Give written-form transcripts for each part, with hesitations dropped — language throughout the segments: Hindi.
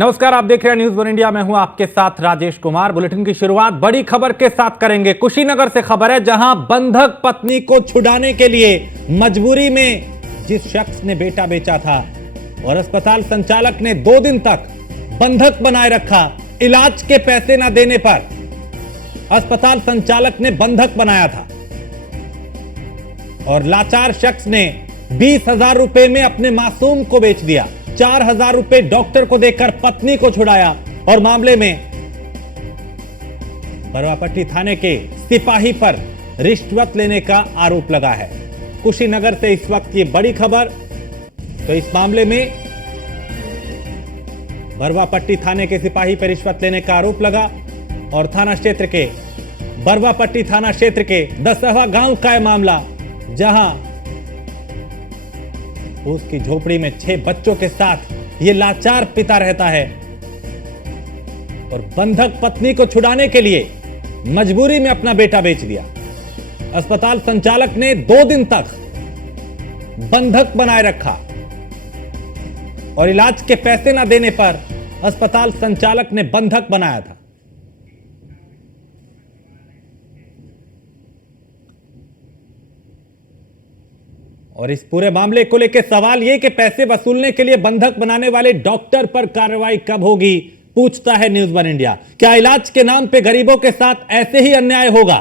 नमस्कार, आप देख रहे हैं न्यूज़ वन इंडिया। मैं हूं आपके साथ राजेश कुमार। बुलेटिन की शुरुआत बड़ी खबर के साथ करेंगे। कुशीनगर से खबर है, जहां बंधक पत्नी को छुड़ाने के लिए मजबूरी में जिस शख्स ने बेटा बेचा था और अस्पताल संचालक ने 2 दिन तक बंधक बनाए रखा। इलाज के पैसे न देने पर अस्पताल संचालक ने बंधक बनाया था और लाचार शख्स ने 20,000 रुपए में अपने मासूम को बेच दिया। 4,000 रुपए डॉक्टर को देकर पत्नी को छुड़ाया और मामले में बरवापट्टी थाने के सिपाही पर रिश्वत लेने का आरोप लगा है। कुशीनगर से इस वक्त ये बड़ी खबर। तो इस मामले में बरवापट्टी थाने के सिपाही पर रिश्वत लेने का आरोप लगा और थाना क्षेत्र के बरवापट्टी थाना क्षेत्र के दसहवा गांव का यह मामला, जहां उसकी झोपड़ी में 6 बच्चों के साथ ये लाचार पिता रहता है और बंधक पत्नी को छुड़ाने के लिए मजबूरी में अपना बेटा बेच दिया। अस्पताल संचालक ने 2 दिन तक बंधक बनाए रखा और इलाज के पैसे न देने पर अस्पताल संचालक ने बंधक बनाया था। और इस पूरे मामले को लेकर सवाल यह कि पैसे वसूलने के लिए बंधक बनाने वाले डॉक्टर पर कार्रवाई कब होगी, पूछता है न्यूज़ वन इंडिया। क्या इलाज के नाम पे गरीबों के साथ ऐसे ही अन्याय होगा?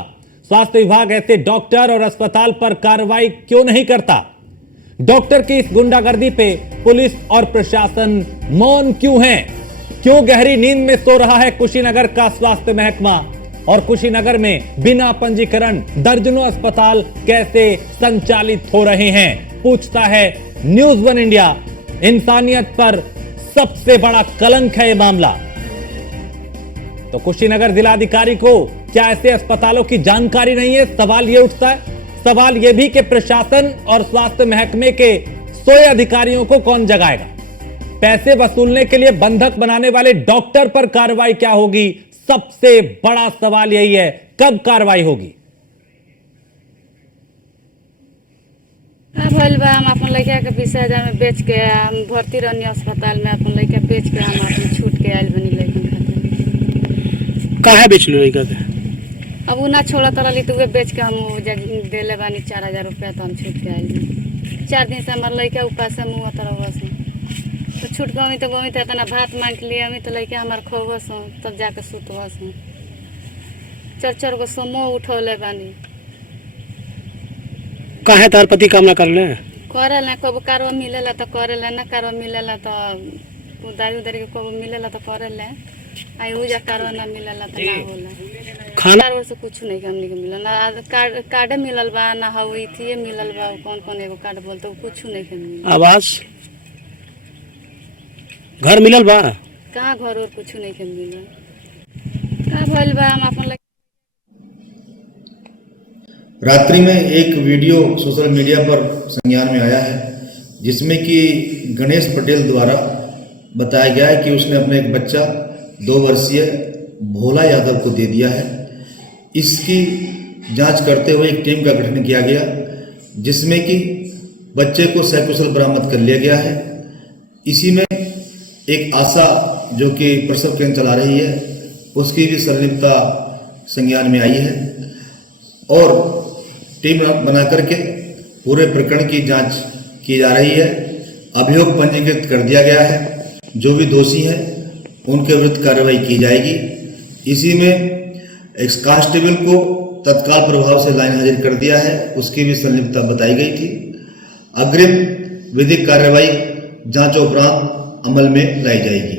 स्वास्थ्य विभाग ऐसे डॉक्टर और अस्पताल पर कार्रवाई क्यों नहीं करता? डॉक्टर की इस गुंडागर्दी पे पुलिस और प्रशासन मौन क्यों है? क्यों गहरी नींद में सो रहा है कुशीनगर का स्वास्थ्य महकमा? और कुशीनगर में बिना पंजीकरण दर्जनों अस्पताल कैसे संचालित हो रहे हैं, पूछता है न्यूज़ वन इंडिया। इंसानियत पर सबसे बड़ा कलंक है यह मामला। तो कुशीनगर जिलाधिकारी को क्या ऐसे अस्पतालों की जानकारी नहीं है? सवाल यह उठता है। सवाल यह भी कि प्रशासन और स्वास्थ्य महकमे के सोए अधिकारियों को कौन जगाएगा? पैसे वसूलने के लिए बंधक बनाने वाले डॉक्टर पर कार्रवाई क्या होगी? सबसे बड़ा सवाल यही है, कब कार्रवाई होगी? भइल बा हम अपन लड़का के 20,000 में बेच के हम भर्ती रहनी अस्पताल में। अपन लड़का बेच के हम अपन छूट के आयल बनी लड़का खातिर। काहे बेच लो लड़का के? अब उ ना छोड़ा तरली तो वे बेच के हम देले बानी 4,000 रुपया, तो हम छूट के आयल। 4 दिन से हमार लड़का उपास से मुँह तरह बस तो छूट गई तो इतना भात मांग लिए हमें तो लड़का हमार खोबस तब जाके सुतबस। 4 गो सोमो उठौले बानी। काहे तार पति काम ना करले? करेला कब कारवा मिलेला तो करेला, ना कारवा मिलेला तो उधारी उधारी के कब मिलेला तो करेला। आई उ जा कारवा ना मिलेला तो ना होला। खाना से कुछ नहीं हमनी के मिलल ना, कार्ड मिलल बा ना, हई थी मिलल बा। कौन कौन एगो कार्ड बोलते कुछ नहीं के मिलल। आवास घर मिलल बा? कहाँ घर और कुछ नहीं के मिलल। का भइल बा हम अपन रात्रि में एक वीडियो सोशल मीडिया पर संज्ञान में आया है, जिसमें कि गणेश पटेल द्वारा बताया गया है कि उसने अपने एक बच्चा 2 वर्षीय भोला यादव को दे दिया है। इसकी जांच करते हुए एक टीम का गठन किया गया, जिसमें कि बच्चे को सकुशल बरामद कर लिया गया है। इसी में एक आशा जो कि प्रसव केंद्र चला रही है, उसकी भी संलिप्तता संज्ञान में आई है और टीम बना करके पूरे प्रकरण की जांच की जा रही है। अभियोग पंजीकृत कर दिया गया है। जो भी दोषी हैं उनके विरुद्ध कार्रवाई की जाएगी। इसी में एक कांस्टेबल को तत्काल प्रभाव से लाइन हाजिर कर दिया है, उसकी भी संलिप्तता बताई गई थी। अग्रिम विधिक कार्रवाई जांच उपरांत अमल में लाई जाएगी।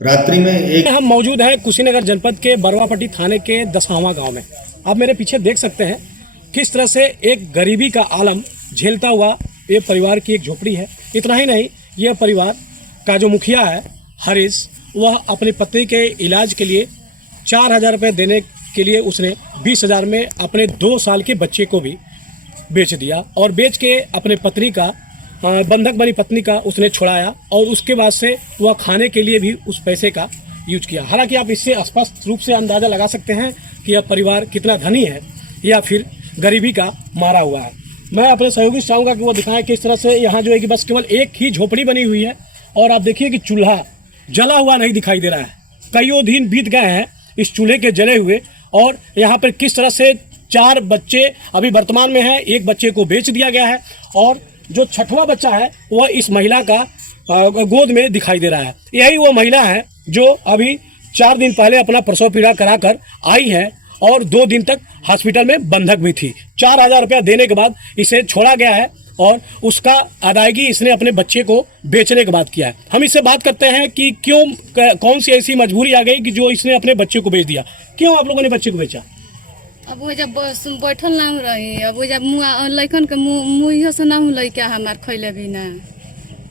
रात्रि में एक हम मौजूद हैं कुशीनगर जनपद के बरवापट्टी थाने के दसहवा गांव में। आप मेरे पीछे देख सकते हैं किस तरह से एक गरीबी का आलम झेलता हुआ ये परिवार की एक झोपड़ी है। इतना ही नहीं, यह परिवार का जो मुखिया है हरीश, वह अपनी पत्नी के इलाज के लिए 4,000 रुपये देने के लिए उसने 20,000 में अपने 2 साल के बच्चे को भी बेच दिया और बेच के अपने पत्नी का बंधक बनी पत्नी का उसने छुड़ाया और उसके बाद से वह खाने के लिए भी उस पैसे का यूज किया। हालांकि आप इससे स्पष्ट रूप से अंदाज़ा लगा सकते हैं कि यह परिवार कितना धनी है या फिर गरीबी का मारा हुआ है। मैं अपने सहयोगी से चाहूँगा कि वो दिखाएं किस तरह से यहाँ जो है कि बस केवल एक ही झोपड़ी बनी हुई है और आप देखिए कि चूल्हा जला हुआ नहीं दिखाई दे रहा है। कईयों दिन बीत गए हैं इस चूल्हे के जले हुए और यहाँ पर किस तरह से 4 बच्चे अभी वर्तमान में हैं, एक बच्चे को बेच दिया गया है और जो 6वां बच्चा है वह इस महिला का गोद में दिखाई दे रहा है। यही वो महिला है जो अभी 4 दिन पहले अपना प्रसव पीड़ा कराकर आई है और 2 दिन तक हॉस्पिटल में बंधक भी थी। 4,000 रुपया देने के बाद इसे छोड़ा गया है और उसका अदायगी इसने अपने बच्चे को बेचने के बाद किया है। हम इससे बात करते हैं कि क्यों, कौन सी ऐसी मजबूरी आ गई कि जो इसने अपने बच्चे को बेच दिया। क्यों आप लोगों ने बच्चे को बेचा? अब वो जब बैठल ना रही, अब वो जब मुँह लैकन के मुँह से ना हूँ लैका हमार खैले भी ना,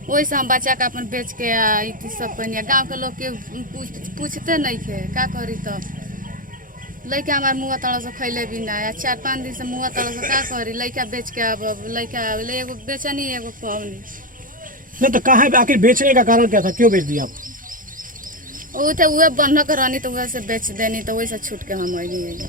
वही से हम बच्चा का अपन बेच के आई सब कनिया। गाँव के लोग के पूछते नहीं थे का करी, तो लैका हमार मुँह तड़ा से खैले भी ना, 4-5 दिन से मुँह तड़ा से का करी, लैका बेच के अब लैका एगो बेचनी एगो पवनी। नहीं तो कहाँ आखिर बेचने का कारण क्या था, क्यों बेच दिया आप? वो तो वह बंधक रहनी तो वह से बेच देनी, तो वही से छूट के हम आई।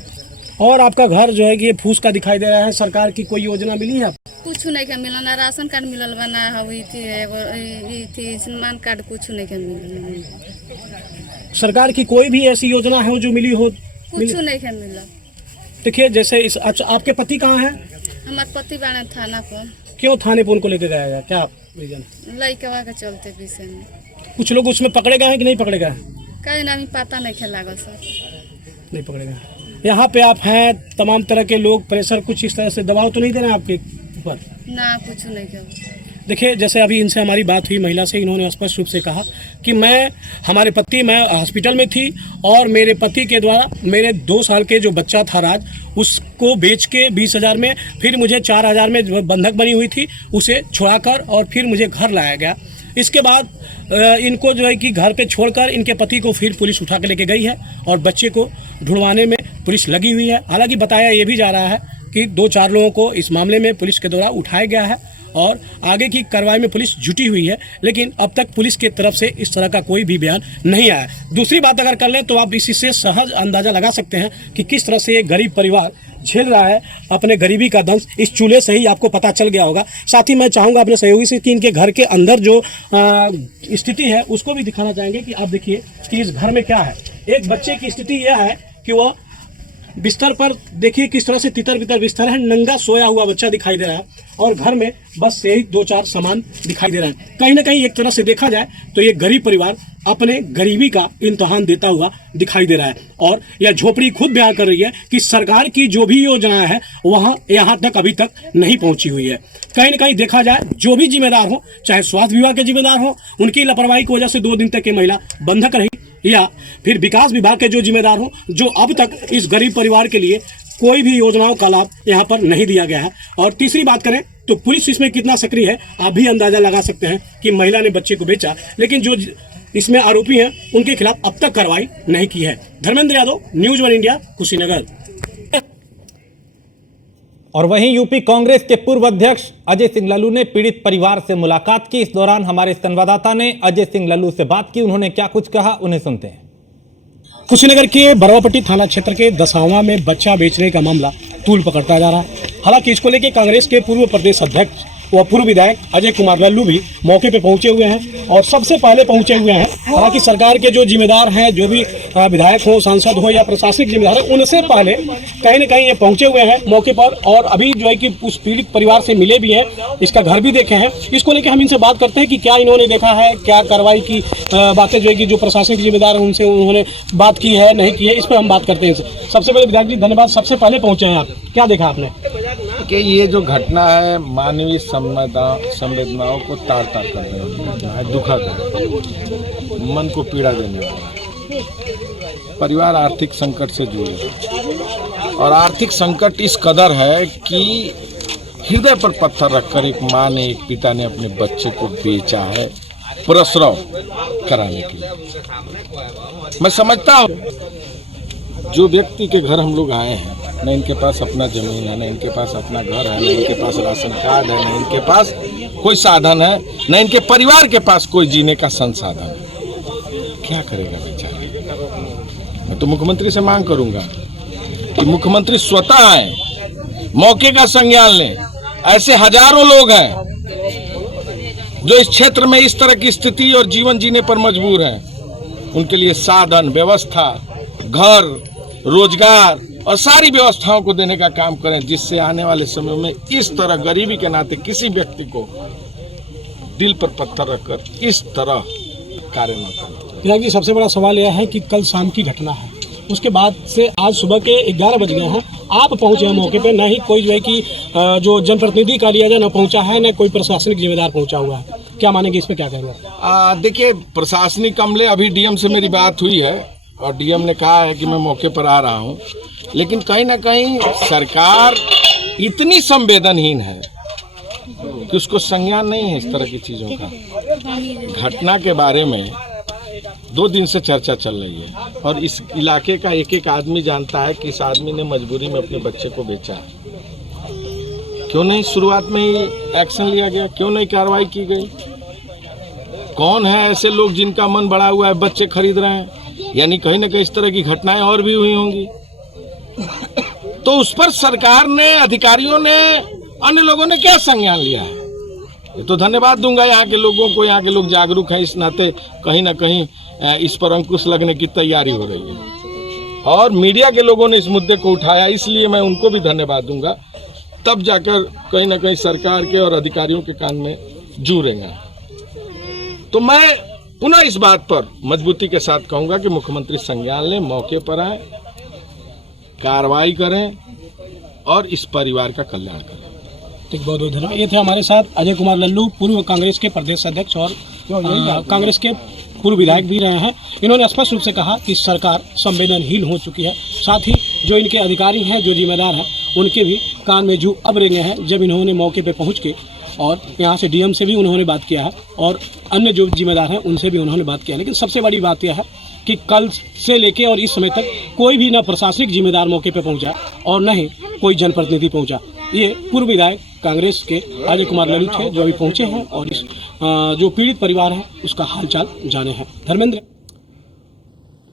और आपका घर जो है कि ये फूस का दिखाई दे रहा है, सरकार की कोई योजना मिली है आपको? कुछ नहीं के मिलल, ना राशन कार्ड मिलल बना हुई थी, एगो थी सम्मान कार्ड, कुछ नहीं के मिलल। सरकार की कोई भी ऐसी योजना है जो मिली हो? कुछ नहीं के मिलल। देखिए जैसे इस, अच्छा आपके पति कहाँ हैं? हमारे पति बाने थाना पर। क्यों थाने पर उनको लेके गया है, क्या रीजन? लड़का के चलते विषय में कुछ लोग उसमें पकड़े गए हैं कि नहीं पकड़े गए हैं? कहीं ना पता नहीं खेला सर, नहीं पकड़े गए। यहाँ पे आप हैं, तमाम तरह के लोग, प्रेशर कुछ इस तरह से दबाव तो नहीं दे रहे हैं आपके ऊपर? ना कुछ नहीं किया। देखिए जैसे अभी इनसे हमारी बात हुई महिला से, इन्होंने स्पष्ट रूप से कहा कि मैं हॉस्पिटल में थी और मेरे पति के द्वारा मेरे 2 साल के जो बच्चा था राज, उसको बेच के 20,000 में, फिर मुझे 4,000 में बंधक बनी हुई थी, उसे छुड़ाकर और फिर मुझे घर लाया गया। इसके बाद इनको जो है कि घर पे छोड़कर इनके पति को फिर पुलिस उठा के लेके गई है और बच्चे को ढूंढवाने में पुलिस लगी हुई है। हालांकि बताया ये भी जा रहा है कि 2-4 लोगों को इस मामले में पुलिस के द्वारा उठाया गया है और आगे की कार्रवाई में पुलिस जुटी हुई है, लेकिन अब तक पुलिस की तरफ से इस तरह का कोई भी बयान नहीं आया। दूसरी बात अगर कर लें तो आप इससे सहज अंदाज़ा लगा सकते हैं कि किस तरह से एक गरीब परिवार झेल रहा है अपने गरीबी का दंश। इस चूल्हे से ही आपको पता चल गया होगा। साथ ही मैं चाहूँगा अपने सहयोगी से कि इनके घर के अंदर जो स्थिति है उसको भी दिखाना चाहेंगे कि आप देखिए कि इस घर में क्या है। एक बच्चे की स्थिति यह है कि वह बिस्तर पर, देखिए किस तरह से तितर बितर बिस्तर है, नंगा सोया हुआ बच्चा दिखाई दे रहा है और घर में बस यही 2-4 सामान दिखाई दे रहा है। कहीं ना कहीं एक तरह से देखा जाए तो ये गरीब परिवार अपने गरीबी का इम्तहान देता हुआ दिखाई दे रहा है और यह झोपड़ी खुद बयान कर रही है कि सरकार की जो भी योजनाएं हैं वहाँ यहाँ तक अभी तक नहीं पहुँची हुई है। कहीं ना कहीं देखा जाए जो भी जिम्मेदार हो, चाहे स्वास्थ्य विभाग के जिम्मेदार हो, उनकी लापरवाही की वजह से 2 दिन तक ये महिला बंधक रही, या फिर विकास विभाग के जो जिम्मेदार हो, जो अब तक इस गरीब परिवार के लिए कोई भी योजनाओं का लाभ यहाँ पर नहीं दिया गया है। और तीसरी बात करें तो पुलिस इसमें कितना सक्रिय है आप भी अंदाजा लगा सकते हैं कि महिला ने बच्चे को बेचा, लेकिन जो इसमें आरोपी हैं उनके खिलाफ अब तक कार्रवाई नहीं की है। Dharmendra Yadav, news 1 India, Kushinagar. और वहीं यूपी कांग्रेस के पूर्व अध्यक्ष अजय सिंह लल्लू ने पीड़ित परिवार से मुलाकात की। इस दौरान हमारे संवाददाता ने अजय सिंह लल्लू से बात की, उन्होंने क्या कुछ कहा उन्हें सुनते हैं। कुशीनगर के बरवापट्टी थाना क्षेत्र के दसावा में बच्चा बेचने का मामला तूल पकड़ता जा रहा है। हालांकि इसको लेकर कांग्रेस के पूर्व प्रदेश अध्यक्ष व पूर्व विधायक अजय कुमार लल्लू भी मौके पे पहुंचे हुए हैं और सबसे पहले पहुंचे हुए हैं। हालांकि सरकार के जो जिम्मेदार हैं, जो भी विधायक हो, सांसद हो या प्रशासनिक जिम्मेदार हो, उनसे पहले कहीं न कहीं ये पहुंचे हुए हैं मौके पर और अभी जो है कि उस पीड़ित परिवार से मिले भी हैं, इसका घर भी देखे हैं। इसको लेकर हम इनसे बात करते हैं कि क्या इन्होंने देखा है, क्या कार्रवाई की बातें जो है कि जो प्रशासनिक जिम्मेदार हैं उनसे उन्होंने बात की है, नहीं की है, इस पर हम बात करते हैं। सबसे पहले विधायक जी धन्यवाद, सबसे पहले पहुंचे हैं आप, क्या देखा आपने? कि ये जो घटना है मानवीय संवेदनाओं को तार तार कर देने है, दुखद है, मन को पीड़ा देने वाला है। परिवार आर्थिक संकट से जुड़े है और आर्थिक संकट इस कदर है कि हृदय पर पत्थर रखकर एक माँ ने, एक पिता ने अपने बच्चे को बेचा है प्रसव कराने के लिए। मैं समझता हूँ जो व्यक्ति के घर हम लोग आए हैं, न इनके पास अपना जमीन है, न इनके पास अपना घर है, न इनके पास राशन कार्ड है, न इनके पास कोई साधन है, न इनके परिवार के पास कोई जीने का संसाधन है। क्या करेगा बेचारा? मैं तो मुख्यमंत्री से मांग करूंगा कि मुख्यमंत्री स्वतः आए, मौके का संज्ञान लें, ऐसे हजारों लोग हैं जो इस क्षेत्र में इस तरह की स्थिति और जीवन जीने पर मजबूर हैं। उनके लिए साधन, व्यवस्था, घर, रोजगार और सारी व्यवस्थाओं को देने का काम करें, जिससे आने वाले समय में इस तरह गरीबी के नाते किसी व्यक्ति को दिल पर पत्थर रखकर इस तरह कार्य न करें। विधायक जी, सबसे बड़ा सवाल यह है कि कल शाम की घटना है, उसके बाद से आज सुबह के 11 बज गए हैं, आप पहुंचे हैं मौके पे, न ही कोई जो है कि जो जनप्रतिनिधि का लिया जाए न पहुंचा है, न कोई प्रशासनिक जिम्मेदार पहुंचा हुआ है। क्या मानेंगे, इसमें क्या कहेंगे? देखिए, प्रशासनिक अमले, अभी डीएम से मेरी बात हुई है और डीएम ने कहा है कि मैं मौके पर आ रहा हूं, लेकिन कहीं ना कहीं सरकार इतनी संवेदनहीन है कि उसको संज्ञान नहीं है इस तरह की चीज़ों का। घटना के बारे में 2 दिन से चर्चा चल रही है और इस इलाके का एक एक आदमी जानता है कि इस आदमी ने मजबूरी में अपने बच्चे को बेचा है। क्यों नहीं शुरुआत में ही एक्शन लिया गया? क्यों नहीं कार्रवाई की गई? कौन है ऐसे लोग जिनका मन बढ़ा हुआ है, बच्चे खरीद रहे हैं? यानी कहीं ना कहीं इस तरह की घटनाएं और भी हुई होंगी। तो उस पर सरकार ने, अधिकारियों ने, अन्य लोगों ने क्या संज्ञान लिया है? ये तो धन्यवाद दूंगा यहाँ के लोगों को। यहाँ के लोग जागरूक हैं, इस नाते कहीं ना कहीं इस पर अंकुश लगने की तैयारी हो रही है और मीडिया के लोगों ने इस मुद्दे को उठाया, इसलिए मैं उनको भी धन्यवाद दूंगा। तब जाकर कहीं ना कहीं सरकार के और अधिकारियों के कान में जुड़ेगा। तो मैं पुनः इस बात पर मजबूती के साथ कहूंगा कि मुख्यमंत्री संज्ञान लें, मौके पर आए, कार्रवाई करें और इस परिवार का कल्याण करें। ठीक, बहुत बहुत धन्यवाद। ये थे हमारे साथ अजय कुमार लल्लू, पूर्व कांग्रेस के प्रदेश अध्यक्ष और कांग्रेस के पूर्व विधायक भी रहे हैं। इन्होंने स्पष्ट रूप से कहा कि सरकार संवेदनहीन हो चुकी है। साथ ही जो इनके अधिकारी हैं, जो जिम्मेदार हैं, उनके भी कान में जू अब रेंगे हैं जब इन्होंने मौके पे पहुंच के, और यहाँ से डीएम से भी उन्होंने बात किया है और अन्य जो जिम्मेदार हैं उनसे भी उन्होंने बात किया है। लेकिन सबसे बड़ी बात यह है कि कल से लेके और इस समय तक कोई भी न प्रशासनिक जिम्मेदार मौके पर पहुँचा और न ही कोई जनप्रतिनिधि पहुँचा। ये पूर्व विधायक कांग्रेस के अजय कुमार लल्लू थे जो अभी पहुंचे हैं और इस जो पीड़ित परिवार है उसका हालचाल जाने हैं। धर्मेंद्र।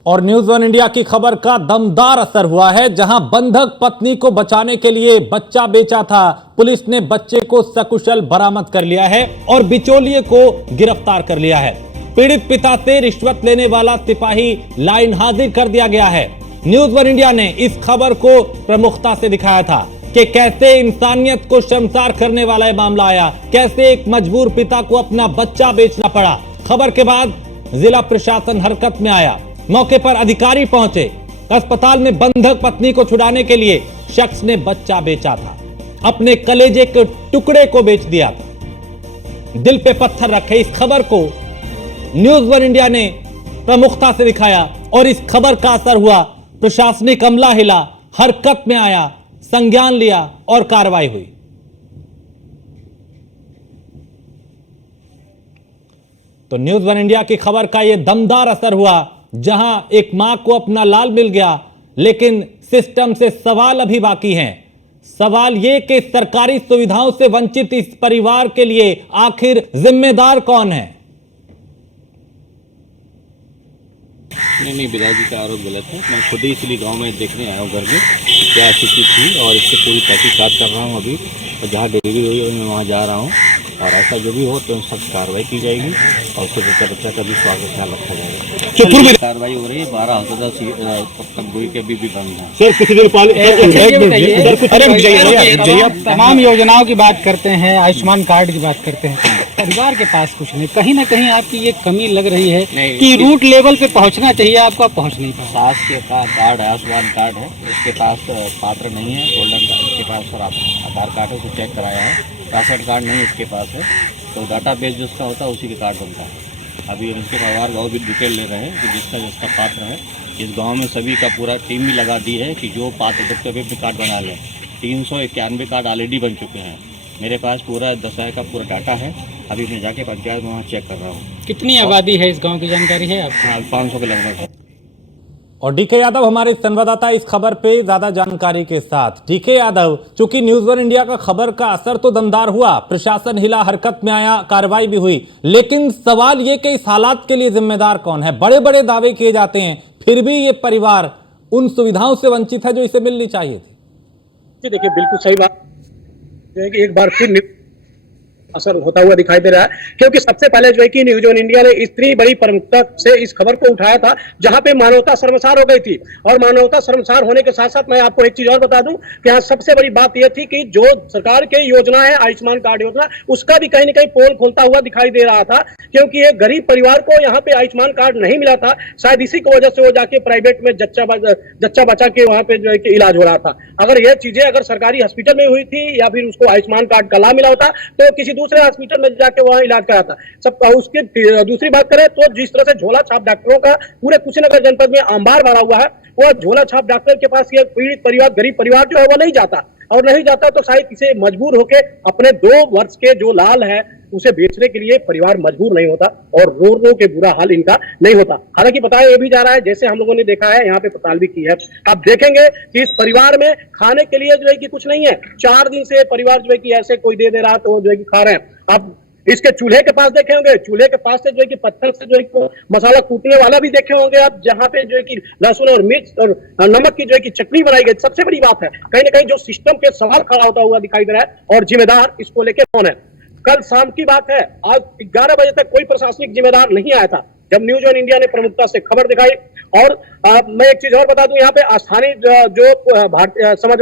और न्यूज़ 1 इंडिया की खबर का दमदार असर हुआ है। जहां बंधक पत्नी को बचाने के लिए बच्चा बेचा था, पुलिस ने बच्चे को सकुशल बरामद कर लिया है और बिचौलिए को गिरफ्तार कर लिया है। पीड़ित पिता से रिश्वत लेने वाला सिपाही लाइन हाजिर कर दिया गया है। न्यूज़ 1 इंडिया ने इस खबर को प्रमुखता से दिखाया था कि कैसे इंसानियत को शर्मसार करने वाला यह मामला आया, कैसे एक मजबूर पिता को अपना बच्चा बेचना पड़ा। खबर के बाद जिला प्रशासन हरकत में आया, मौके पर अधिकारी पहुंचे। अस्पताल में बंधक पत्नी को छुड़ाने के लिए शख्स ने बच्चा बेचा था, अपने कलेजे के टुकड़े को बेच दिया था। दिल पे पत्थर रखे इस खबर को न्यूज़ 1 इंडिया ने प्रमुखता से दिखाया और इस खबर का असर हुआ। प्रशासनिक अमला हिला, हरकत में आया, संज्ञान लिया और कार्रवाई हुई। तो न्यूज़ 1 इंडिया की खबर का यह दमदार असर हुआ। जहां एक मां को अपना लाल मिल गया, लेकिन सिस्टम से सवाल अभी बाकी हैं। सवाल यह कि सरकारी सुविधाओं से वंचित इस परिवार के लिए आखिर जिम्मेदार कौन है? नहीं, विधायक जी का आरोप गलत है। मैं खुद ही इसलिए गांव में देखने आया हूँ घर में क्या स्थिति थी और इससे पूरी तहकीकात कर रहा हूँ अभी। और जहाँ डिलीवरी हुई है मैं वहाँ जा रहा हूँ और ऐसा जो भी हो तो सख्त कार्रवाई की जाएगी और उसके बच्चा का भी स्वास्थ्य ख्याल रखा जाएगा। कार्रवाई हो रही है। 12 हफ्ता गोई के अभी भी बंद है। सर कुछ देर पहले तमाम योजनाओं की बात करते हैं, आयुष्मान कार्ड की बात करते हैं, परिवार के पास कुछ नहीं। कहीं ना कहीं आपकी ये कमी लग रही है कि रूट लेवल पे पहुंचना चाहिए, आपका पहुंच नहीं पा। सास के कार्ड है, आयुष्मान कार्ड है, उसके पास पात्र नहीं है। गोल्डन कार्ड उसके पास और आधार कार्ड है, उसको चेक कराया है। राशन कार्ड नहीं उसके पास है, तो डाटा बेस जिसका होता है उसी के कार्ड बनता है। अभी इसके परिवार गाँव भी डिटेल ले रहे हैं कि जिसका पात्र है। इस गांव में सभी का पूरा टीम भी लगा दी है कि जो पात्र भी कार्ड बना लें। 391 कार्ड ऑलरेडी बन चुके हैं। मेरे पास पूरा दशहरा का पूरा डाटा है। अभी मैं जाके पंचायत में वहाँ चेक कर रहा हूँ। कितनी आबादी है इस गांव की जानकारी है आपको? 500 के लगभग है। और डीके यादव हमारे संवाददाता इस खबर पे ज्यादा जानकारी के साथ। डीके यादव, चूंकि न्यूज़ 1 इंडिया का खबर का असर तो दमदार हुआ, प्रशासन हिला, हरकत में आया, कार्रवाई भी हुई, लेकिन सवाल ये कि इस हालात के लिए जिम्मेदार कौन है? बड़े बड़े दावे किए जाते हैं, फिर भी ये परिवार उन सुविधाओं से वंचित है जो इसे मिलनी चाहिए थी। देखिए, बिल्कुल सही बात। जो है कि एक बार फिर असर होता हुआ दिखाई दे रहा है, क्योंकि सबसे पहले जो है कि न्यूज ऑन इंडिया ने इतनी बड़ी प्रमुखता से इस खबर को उठाया था जहां पे मानवता शर्मसार हो गई थी। और मानवता शर्मसार होने के साथ साथ मैं आपको एक चीज और बता दूं कि यहाँ सबसे बड़ी बात यह थी कि जो सरकार की योजना है आयुष्मान कार्ड योजना, उसका भी कहीं ना कहीं पोल खुलता हुआ दिखाई दे रहा था, क्योंकि एक गरीब परिवार को यहाँ पे आयुष्मान कार्ड नहीं मिला था। शायद इसी की वजह से वो जाके प्राइवेट में जच्चा बचा के वहां पे जो है कि इलाज हो रहा था। अगर ये चीजें अगर सरकारी हॉस्पिटल में हुई थी या फिर उसको आयुष्मान कार्ड का लाभ मिला होता तो किसी दूसरे हॉस्पिटल में जाके वहां इलाज कराता सब। उसकी दूसरी बात करें तो जिस तरह से झोला छाप डॉक्टरों का पूरे कुशीनगर जनपद में अंबार भरा हुआ है, वो झोला छाप डॉक्टर के पास ये पीड़ित परिवार, गरीब परिवार जो है वो नहीं जाता, और नहीं जाता तो शायद इसे मजबूर होके अपने 2 वर्ष के जो लाल है उसे बेचने के लिए परिवार मजबूर नहीं होता और रो रो के बुरा हाल इनका नहीं होता। हालांकि बताया ये भी जा रहा है, जैसे हम लोगों ने देखा है यहाँ पे पड़ताल भी की है, आप देखेंगे कि इस परिवार में खाने के लिए जो है कि कुछ नहीं है। 4 दिन से परिवार जो है कि ऐसे कोई दे रहा तो जो है कि खा रहे हैं। आप इसके चूल्हे के पास देखे होंगे, चूल्हे के पास से जो है कि पत्थर से जो है कि मसाला कूटने वाला भी देखे होंगे आप, जहां पे जो है कि लहसुन और मिर्च और नमक की जो है कि चटनी बनाई गई। सबसे बड़ी बात है कहीं ना कहीं जो सिस्टम के सवाल खड़ा होता हुआ दिखाई दे रहा है, और जिम्मेदार इसको लेके कौन है। कल शाम की बात है, आज 11 बजे तक कोई प्रशासनिक जिम्मेदार नहीं आया था जब न्यूज ऑन इंडिया ने प्रमुखता से खबर दिखाई। और मैं एक चीज और बता दूं, यहाँ पे स्थानीय जो समझ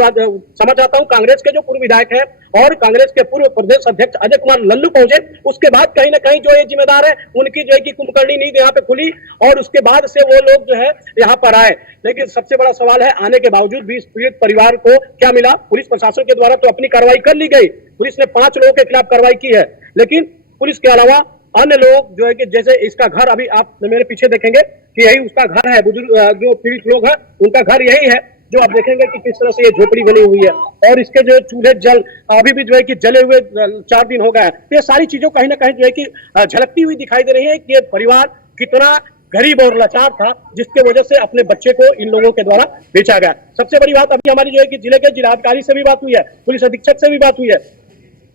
आता हूँ कांग्रेस के जो पूर्व विधायक हैं और कांग्रेस के पूर्व प्रदेश अध्यक्ष अजय कुमार लल्लू पहुंचे। उसके बाद कहीं ना कहीं जो ये जिम्मेदार है उनकी जो है कि कुंभकर्णी नींद यहाँ पे खुली और उसके बाद से वो लोग जो है यहाँ पर आए। लेकिन सबसे बड़ा सवाल है, आने के बावजूद भी इस पीड़ित परिवार को क्या मिला। पुलिस प्रशासन के द्वारा तो अपनी कार्रवाई कर ली गई, पुलिस ने 5 लोगों के खिलाफ कार्रवाई की है, लेकिन पुलिस के अलावा अन्य लोग जो है कि जैसे इसका घर, अभी आप मेरे पीछे देखेंगे कि यही उसका घर है, बुजुर्ग जो पीड़ित लोग हैं उनका घर यही है, जो आप देखेंगे कि किस तरह से ये झोपड़ी बनी हुई है और इसके जो चूल्हे जल अभी भी जो है कि जले हुए 4 दिन हो गए हैं। तो ये सारी चीजों कहीं ना कहीं जो है कि झलकती हुई दिखाई दे रही है कि ये परिवार कितना गरीब और लाचार था, जिसके वजह से अपने बच्चे को इन लोगों के द्वारा बेचा गया। सबसे बड़ी बात अभी हमारी जो है कि जिले के जिलाधिकारी से भी बात हुई है, पुलिस अधीक्षक से भी बात हुई है,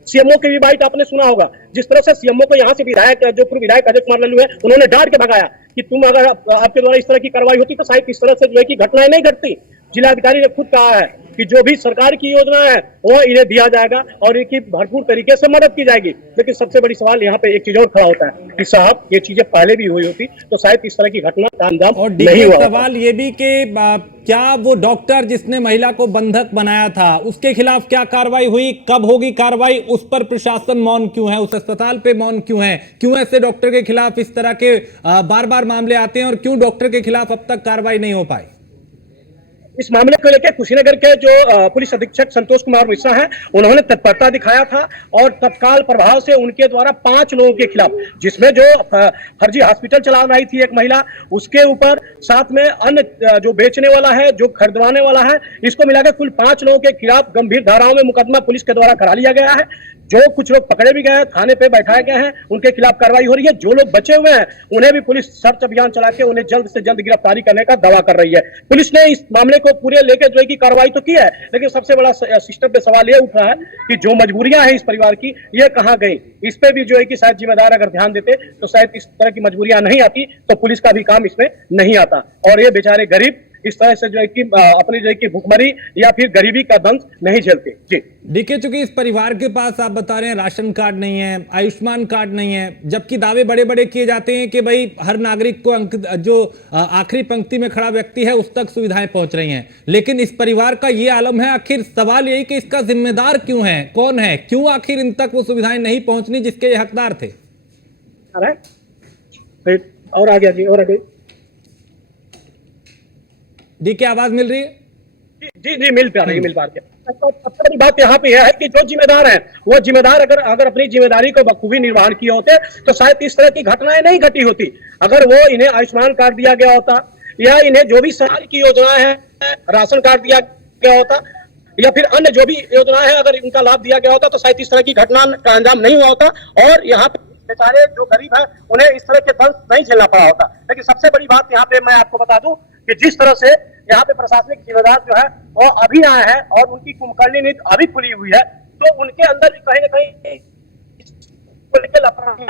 सीएमओ की भी बाइट आपने सुना होगा। जिस तरह से सीएमओ को यहाँ से विधायक, जो पूर्व विधायक अजय कुमार लल्लू है, उन्होंने डांट के भगाया कि तुम अगर आपके द्वारा इस तरह की कार्रवाई होती तो शायद इस तरह से जो है कि घटनाएं नहीं घटती। जिलाधिकारी ने खुद कहा है कि जो भी सरकार की योजना है वो इन्हें दिया जाएगा और इनकी भरपूर तरीके से मदद की जाएगी। लेकिन सबसे बड़ी सवाल यहाँ पे एक चीज और खड़ा होता है कि साहब ये चीजें पहले भी हुई होती तो शायद इस तरह की घटना का अंजाम और नहीं हुआ। सवाल ये भी कि क्या वो डॉक्टर जिसने महिला को बंधक बनाया था उसके खिलाफ क्या कार्रवाई हुई, कब होगी कार्रवाई, उस पर प्रशासन मौन क्यों है, उस अस्पताल पे मौन क्यों है, क्यों ऐसे डॉक्टर के खिलाफ इस तरह के बार बार मामले आते हैं और क्यों डॉक्टर के खिलाफ अब तक कार्रवाई नहीं हो पाई। इस मामले को लेकर कुशीनगर के जो पुलिस अधीक्षक संतोष कुमार मिश्रा हैं, उन्होंने तत्परता दिखाया था और तत्काल प्रभाव से उनके द्वारा 5 लोगों के खिलाफ, जिसमें जो फर्जी हॉस्पिटल चला रही थी एक महिला, उसके ऊपर साथ में अन्य जो बेचने वाला है, जो खरीदवाने वाला है, इसको मिलाकर कुल 5 लोगों के खिलाफ गंभीर धाराओं में मुकदमा पुलिस के द्वारा करा लिया गया है। जो कुछ लोग पकड़े भी गए हैं, थाने पे बैठाए गए हैं, उनके खिलाफ कार्रवाई हो रही है। जो लोग बचे हुए हैं उन्हें भी पुलिस सर्च अभियान चला के उन्हें जल्द से जल्द गिरफ्तारी करने का दावा कर रही है। पुलिस ने इस मामले को पूरे लेकर जो है की कार्रवाई तो की है, लेकिन सबसे बड़ा सिस्टम पे सवाल ये उठ रहा है कि जो मजबूरियां हैं इस परिवार की, ये कहाँ गई। इस पे भी जो है कि शायद जिम्मेदार अगर ध्यान देते तो शायद इस तरह की मजबूरियां नहीं आती, तो पुलिस का भी काम इसमें नहीं आता और ये बेचारे गरीब इस तरह से जो है कि अपनी जो है कि भुखमरी या फिर गरीबी का दंश नहीं झेलते। जी देखिए, चूंकि इस परिवार के पास आप बता रहे हैं राशन कार्ड नहीं है, आयुष्मान कार्ड नहीं है, जबकि दावे बड़े बड़े किए जाते हैं कि भाई हर नागरिक को जो आखिरी पंक्ति में खड़ा व्यक्ति है उस तक सुविधाएं पहुंच रही हैं, लेकिन इस परिवार का ये आलम है। आखिर सवाल यही कि इसका जिम्मेदार क्यों है, कौन है, क्यों आखिर इन तक वो सुविधाएं नहीं पहुंचनी जिसके ये हकदार थे। और आ गया जी, और आ गई जी, क्या आवाज मिल रही है? जी जी मिल पा रही है, मिल पा रही है। सबसे बड़ी बात यहाँ पे यह है कि जो जिम्मेदार है वो जिम्मेदार अगर अपनी जिम्मेदारी को बखूबी निर्वहन किए होते तो शायद इस तरह की घटनाएं नहीं घटी होती। अगर वो इन्हें आयुष्मान कार्ड दिया गया होता या इन्हें जो भी सरकार की योजना है राशन कार्ड दिया गया होता या फिर अन्य जो भी योजना है अगर इनका लाभ दिया गया होता तो शायद इस तरह की घटना का अंजाम नहीं हुआ होता और यहाँ पे बेचारे जो गरीब है उन्हें इस तरह के दंश नहीं झेलना पड़ा होता। लेकिन सबसे बड़ी बात यहाँ पे मैं आपको बता दूं कि जिस तरह से यहाँ पे प्रशासनिक जिम्मेदार जो है वो अभी आए हैं और उनकी कुंभकर्णी नींद अभी खुली हुई है, तो उनके अंदर भी कहीं ना कहीं लापरवाही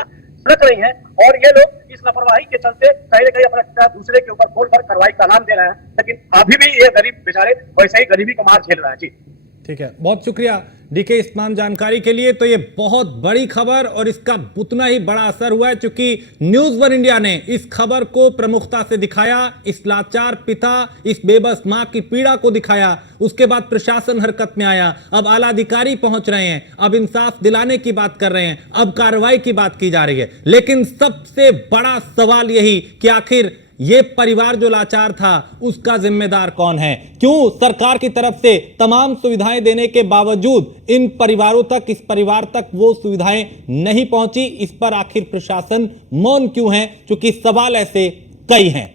रख रही है और ये लोग इस लापरवाही के चलते कहीं ना कहीं अपना दूसरे के ऊपर खोल कर कार्रवाई का नाम दे रहे हैं, लेकिन अभी भी ये गरीब बेचारे वैसे ही गरीबी का मार झेल रहा है। जी ठीक है, बहुत शुक्रिया डीके इस तमाम जानकारी के लिए। तो ये बहुत बड़ी खबर और इसका उतना ही बड़ा असर हुआ है क्योंकि न्यूज़ वन इंडिया ने इस खबर को प्रमुखता से दिखाया, इस लाचार पिता, इस बेबस मां की पीड़ा को दिखाया। उसके बाद प्रशासन हरकत में आया, अब आला अधिकारी पहुंच रहे हैं, अब इंसाफ दिलाने की बात कर रहे हैं, अब कार्रवाई की बात की जा रही है। लेकिन सबसे बड़ा सवाल यही कि आखिर ये परिवार जो लाचार था उसका जिम्मेदार कौन है? क्यों सरकार की तरफ से तमाम सुविधाएं देने के बावजूद इन परिवारों तक, इस परिवार तक वो सुविधाएं नहीं पहुंची? इस पर आखिर प्रशासन मौन क्यों है? क्योंकि सवाल ऐसे कई हैं।